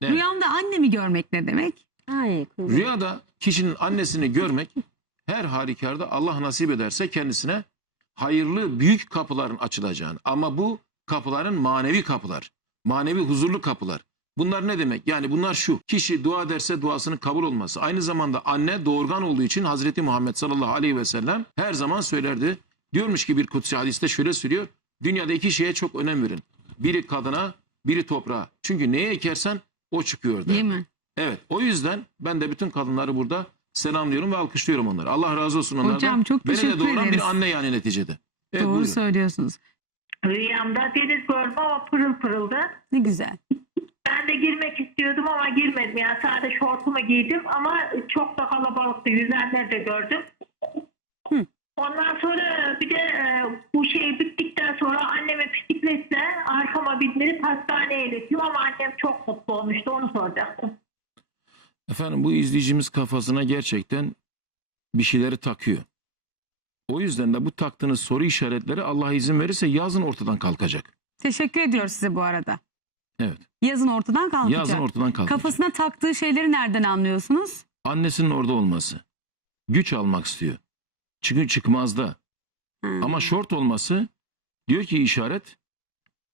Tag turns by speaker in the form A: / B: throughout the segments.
A: Evet.
B: Rüyamda annemi görmek ne demek?
C: Ay, kurban.
A: Rüyada kişinin annesini görmek her halükarda Allah nasip ederse kendisine hayırlı büyük kapıların açılacağını. Ama bu kapıların manevi kapılar. Manevi huzurlu kapılar. Bunlar ne demek? Yani bunlar şu. Kişi dua ederse duasının kabul olması. Aynı zamanda anne doğurgan olduğu için Hazreti Muhammed sallallahu aleyhi ve sellem her zaman söylerdi. Diyormuş ki bir kutsi hadiste şöyle söylüyor. Dünyada iki şeye çok önem verin. Biri kadına, biri toprağa. Çünkü neye ekersen o çıkıyor der.
B: Değil mi?
A: Evet o yüzden ben de bütün kadınları burada selamlıyorum ve alkışlıyorum onları. Allah razı olsun onlardan.
B: Hocam, çok
A: Beni
B: teşekkür
A: de doğuran
B: ederiz.
A: bir anne yani neticede. Evet,
B: Doğru
A: buyurun.
B: söylüyorsunuz.
D: Rüyamda deniz gördüm ama pırıl pırıldı.
B: Ne güzel.
D: Ben de girmek istiyordum ama girmedim. Yani sadece şortumu giydim ama çok da kalabalıktı. Yüzenler de gördüm.
B: Hı.
D: Ondan sonra bir de e, bu şey bittikten sonra anneme bisikletle arkama bindirip hastaneye ilettim ama annem çok mutlu olmuştu onu soracaktım.
A: Efendim bu izleyicimiz kafasına gerçekten bir şeyleri takıyor. O yüzden de bu taktığınız soru işaretleri Allah izin verirse yazın ortadan kalkacak.
B: Teşekkür ediyoruz size bu arada.
A: Evet.
B: Yazın ortadan kalkacak.
A: Yazın ortadan kalkacak.
B: Kafasına taktığı şeyleri nereden anlıyorsunuz?
A: Annesinin orada olması. Güç almak istiyor. Çünkü çıkmazda.
B: Ha.
A: Ama şort olması diyor ki işaret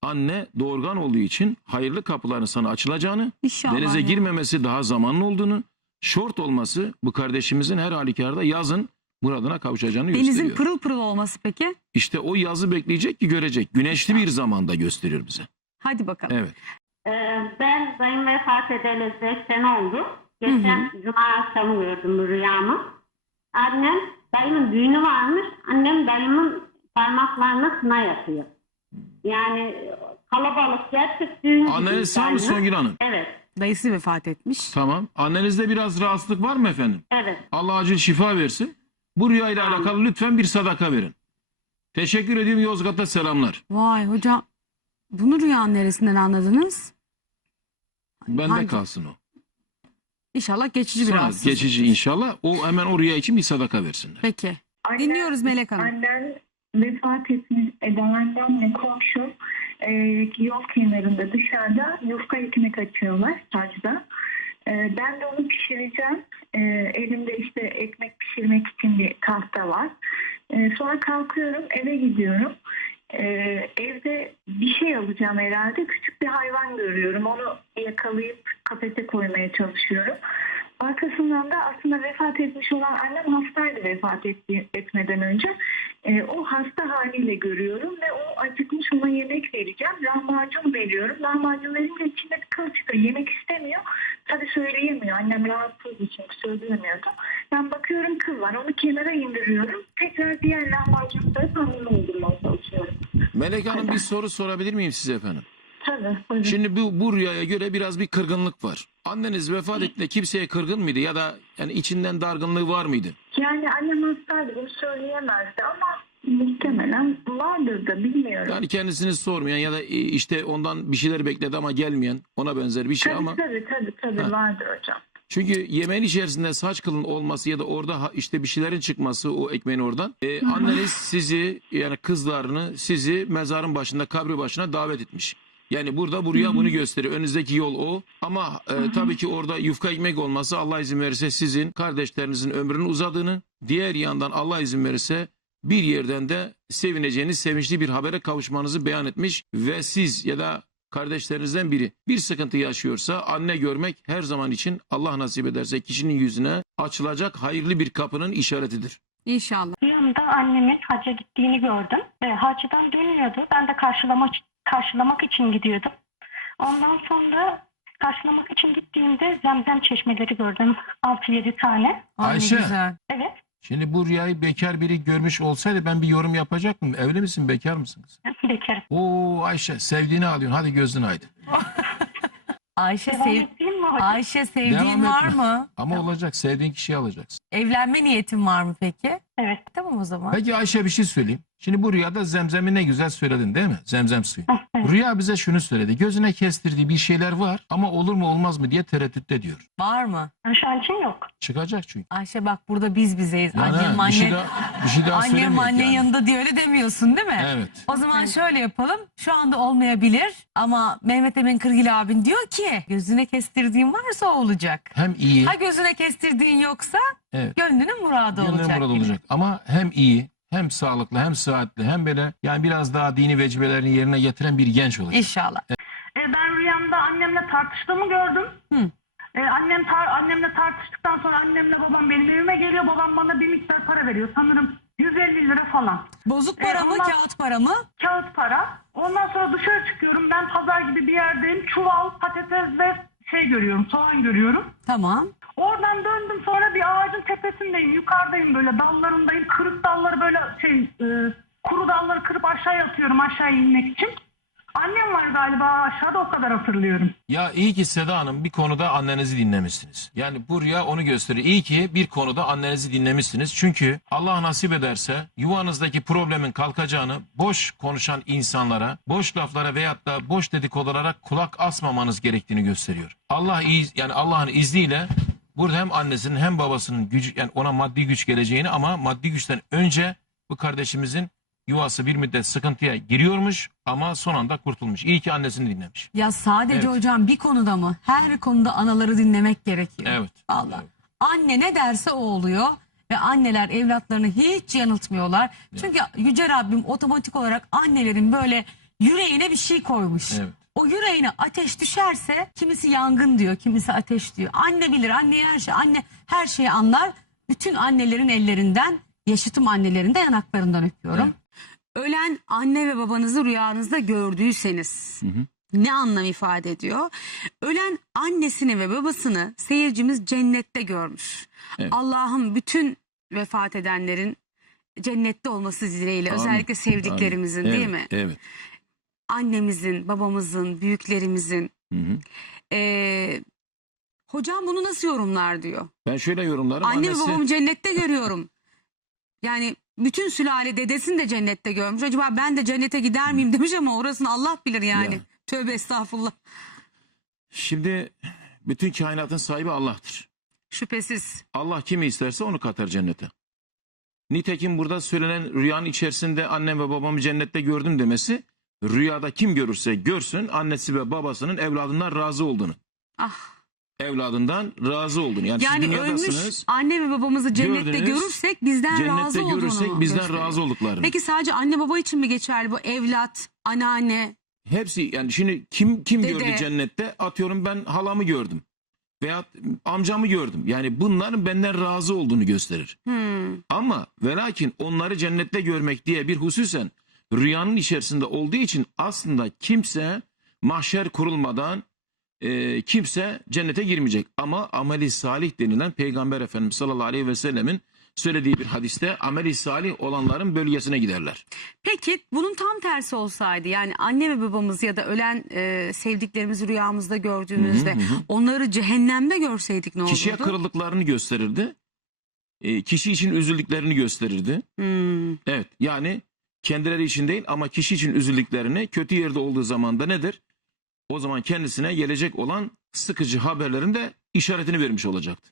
A: anne doğurgan olduğu için hayırlı kapıların sana açılacağını
B: İnşallah.
A: Denize
B: ya.
A: girmemesi daha zamanlı olduğunu, şort olması bu kardeşimizin her halükarda yazın muradına kavuşacağını
B: Denizin
A: gösteriyor.
B: pırıl pırıl olması peki?
A: İşte o yazı bekleyecek ki görecek. Güneşli bir zamanda gösteriyor bize.
B: Hadi bakalım.
A: Evet.
C: Ee, ben dayım vefat edeli 5 sene oldu. Geçen cuma akşamı gördüm rüyamı. Annem, dayımın düğünü varmış. Annem dayımın parmaklarına kına yapıyor. Yani kalabalık gerçek düğün.
A: Anneniz sağ mı. Songül Hanım?
C: Evet,
B: Dayısı vefat etmiş.
A: Tamam. Annenizde biraz rahatsızlık var mı efendim?
C: evet.
A: Allah acil şifa versin. Bu rüyayla alakalı lütfen bir sadaka verin. Teşekkür ediyorum Yozgat'a selamlar.
B: Vay hocam. Bunu rüyanın neresinden anladınız?
A: Bende
B: Hangi-
A: kalsın o.
B: İnşallah geçici bir rahatsızlık.
A: geçici inşallah. O hemen o rüya için bir sadaka versinler.
B: Peki.
E: Annen-
B: Dinliyoruz Melek Hanım.
E: Annen vefat etmiş eden annemle komşu e, yol kenarında dışarıda yufka ekmek açıyorlar sacda. E, ben de onu pişireceğim. E, elimde işte ekmek pişirmek için bir tahta var. E, sonra kalkıyorum eve gidiyorum. E, evde bir şey alacağım herhalde. Küçük bir hayvan görüyorum. Onu yakalayıp kafese koymaya çalışıyorum. Arkasından da aslında vefat etmiş olan annem hastaydı vefat etmeden önce. Ee, o hasta haliyle görüyorum ve o acıkmış ona yemek vereceğim. Lahmacun veriyorum. Lahmacun verince içinde bir kıl çıkıyor. Yemek istemiyor. Tabii söyleyemiyor. Annem rahatsız çünkü söyleyemiyordu. Ben bakıyorum kıl var. Onu kenara indiriyorum. Tekrar diğer lahmacunları hamile uydurmaya çalışıyorum.
A: Melek Hanım bir soru sorabilir miyim size efendim?
E: Tabii. buyurun.
A: Şimdi bu, bu rüyaya göre biraz bir kırgınlık var. Anneniz vefat ettiğinde kimseye kırgın mıydı ya da yani içinden dargınlığı var mıydı?
E: Yani annem hastaydı. Bunu söyleyemezdi ama muhtemelen vardır da bilmiyorum.
A: Yani kendisini sormayan ya da e, işte ondan bir şeyler bekledi ama gelmeyen ona benzer bir şey
E: tabii,
A: ama
E: tabii tabii tabii
A: Ha.
E: vardır hocam.
A: çünkü yemeğin içerisinde saç kılın olması ya da orada işte bir şeylerin çıkması o ekmeğin oradan e, anneniz sizi yani kızlarını sizi mezarın başında kabri başına davet etmiş. Yani burada bu rüya bunu gösteriyor. Önünüzdeki yol o. Ama e, tabii ki orada yufka ekmek olması Allah izin verirse sizin kardeşlerinizin ömrünün uzadığını, diğer yandan Allah izin verirse bir yerden de sevineceğiniz, sevinçli bir habere kavuşmanızı beyan etmiş ve siz ya da kardeşlerinizden biri bir sıkıntı yaşıyorsa anne görmek her zaman için Allah nasip ederse kişinin yüzüne açılacak hayırlı bir kapının işaretidir.
B: İnşallah.
F: Rüyamda annemin hacca gittiğini gördüm. E, hacdan dönüyordu. Ben de karşılamak, karşılamak için gidiyordum. Ondan sonra karşılamak için gittiğimde zemzem çeşmeleri gördüm. 6-7 tane.
A: Ayşe.
F: Evet.
A: Şimdi bu rüyayı bekar biri görmüş olsaydı ben bir yorum yapacaktım. Evli misin, bekar mısın kız?
F: Bekarım.
A: Oo Ayşe sevdiğini alıyorsun. Hadi gözün aydın.
G: Ayşe
F: Devam
G: sev
F: edeyim mi hocam?
G: Ayşe
A: Devam
G: sevdiğin var
A: etme.
G: mı?
A: Ama olacak. Sevdiğin kişiyi alacaksın.
G: Evlenme niyetin var mı peki?
F: Evet.
G: Tamam o zaman.
A: Peki Ayşe bir şey söyleyeyim. Şimdi bu rüyada zemzemi ne güzel söyledin değil mi? Zemzem suyu. Rüya bize şunu söyledi. Gözüne kestirdiği bir şeyler var ama olur mu olmaz mı diye tereddütte diyor.
G: Var mı?
F: Şu an için yok.
A: Çıkacak çünkü.
G: Ayşe bak burada biz bizeyiz.
A: Yani
G: annem
A: ha, bir şey
G: annen,
A: daha, bir şey daha
G: annem
A: söylemiyor
G: annen
A: yani.
G: yanında diye öyle demiyorsun değil mi?
A: Evet.
G: O zaman şöyle yapalım. Şu anda olmayabilir ama Mehmet Emin Kırgil abin diyor ki gözüne kestirdiğin varsa o olacak.
A: Hem iyi
G: Ha gözüne kestirdiğin yoksa
A: Evet.
G: gönlünün muradı
A: Gönlün
G: olacak.
A: burada
G: gibi.
A: olacak. Ama hem iyi, hem sağlıklı, hem sıhhatli, hem böyle yani biraz daha dini vecibelerini yerine getiren bir genç olacak.
G: İnşallah.
H: E, ben rüyamda annemle tartıştığımı gördüm.
G: Hı.
H: E, annem tar- annemle tartıştıktan sonra annemle babam benim evime geliyor. Babam bana bir miktar para veriyor. Sanırım 150 lira falan.
G: Bozuk
H: E,
G: para mı,
H: ondan-
G: kağıt para mı?
H: Kağıt para. Ondan sonra dışarı çıkıyorum. Ben pazar gibi bir yerdeyim. Çuval, patates ve şey görüyorum. Soğan görüyorum.
G: Tamam.
H: Oradan döndüm sonra bir ağacın tepesindeyim. Yukarıdayım böyle dallarındayım. Şey e, kuru dalları kırıp aşağıya atıyorum aşağıya inmek için. Annem var galiba aşağıda o kadar hatırlıyorum.
A: Ya iyi ki Seda Hanım bir konuda annenizi dinlemişsiniz. Yani bu rüya onu gösteriyor. İyi ki bir konuda annenizi dinlemişsiniz. Çünkü Allah nasip ederse yuvanızdaki problemin kalkacağını boş konuşan insanlara, boş laflara veyahut da boş dedikodulara kulak asmamanız gerektiğini gösteriyor. Allah iyi, yani Allah'ın izniyle burada hem annesinin hem babasının gücü yani ona maddi güç geleceğini ama maddi güçten önce bu kardeşimizin yuvası bir müddet sıkıntıya giriyormuş ama son anda kurtulmuş. İyi ki annesini dinlemiş.
B: Ya sadece
A: Evet.
B: hocam bir konuda mı? Her konuda anaları dinlemek gerekiyor.
A: Evet.
B: Allah.
A: Evet.
B: Anne ne derse o oluyor ve anneler evlatlarını hiç yanıltmıyorlar. Çünkü Yüce Rabbim otomatik olarak annelerin böyle yüreğine bir şey koymuş.
A: Evet.
B: O yüreğine ateş düşerse kimisi yangın diyor, kimisi ateş diyor. Anne bilir, anne her şey, anne her şeyi anlar. Bütün annelerin ellerinden, yaşıtım annelerin de yanaklarından öpüyorum. Ölen anne ve babanızı rüyanızda gördüyseniz ne anlam ifade ediyor? Ölen annesini ve babasını seyircimiz cennette görmüş.
A: Evet.
B: Allah'ım bütün vefat edenlerin cennette olması dileğiyle
A: Amin.
B: özellikle sevdiklerimizin
A: Amin.
B: değil
A: Evet,
B: mi?
A: Evet.
B: Annemizin, babamızın, büyüklerimizin.
A: Hı hı.
B: Ee, hocam bunu nasıl yorumlar diyor.
A: Ben şöyle yorumlarım.
B: Anne ve
A: Annesi,
B: babamı cennette görüyorum. Yani bütün sülale dedesini de cennette görmüş. Acaba ben de cennete gider miyim demiş ama orasını Allah bilir yani.
A: Ya.
B: Tövbe estağfurullah.
A: Şimdi bütün kainatın sahibi Allah'tır.
B: Şüphesiz.
A: Allah kimi isterse onu katar cennete. Nitekim burada söylenen rüyanın içerisinde annem ve babamı cennette gördüm demesi rüyada kim görürse görsün annesi ve babasının evladından razı olduğunu.
B: Ah.
A: Evladından razı olduğunu. Yani,
B: Yani
A: siz
B: ölmüş
A: dünyadasınız
B: anne ve babamızı cennette
A: Gördünüz,
B: görürsek bizden razı
A: cennette
B: olduğunu
A: görürsek bizden
B: gösteriyor.
A: razı olduklarını.
B: Peki sadece anne baba için mi geçerli bu evlat, anneanne?
A: Hepsi yani şimdi kim kim
B: Dede.
A: gördü cennette? Atıyorum ben halamı gördüm. Veya amcamı gördüm. Yani bunların benden razı olduğunu gösterir.
B: Hmm.
A: Ama ve lakin onları cennette görmek diye bir hususen rüyanın içerisinde olduğu için aslında kimse mahşer kurulmadan e, kimse cennete girmeyecek. Ama ameli salih denilen Peygamber Efendimiz sallallahu aleyhi ve sellemin söylediği bir hadiste ameli salih olanların bölgesine giderler.
B: Peki bunun tam tersi olsaydı yani anne ve babamız ya da ölen e, sevdiklerimizi rüyamızda gördüğümüzde onları cehennemde görseydik ne olurdu?
A: Kişiye kırıldıklarını gösterirdi. E, kişi için üzüldüklerini gösterirdi.
B: Hmm.
A: Evet yani kendileri için değil ama kişi için üzüldüklerini kötü yerde olduğu zaman da nedir? O zaman kendisine gelecek olan sıkıcı haberlerin de işaretini vermiş olacaktı.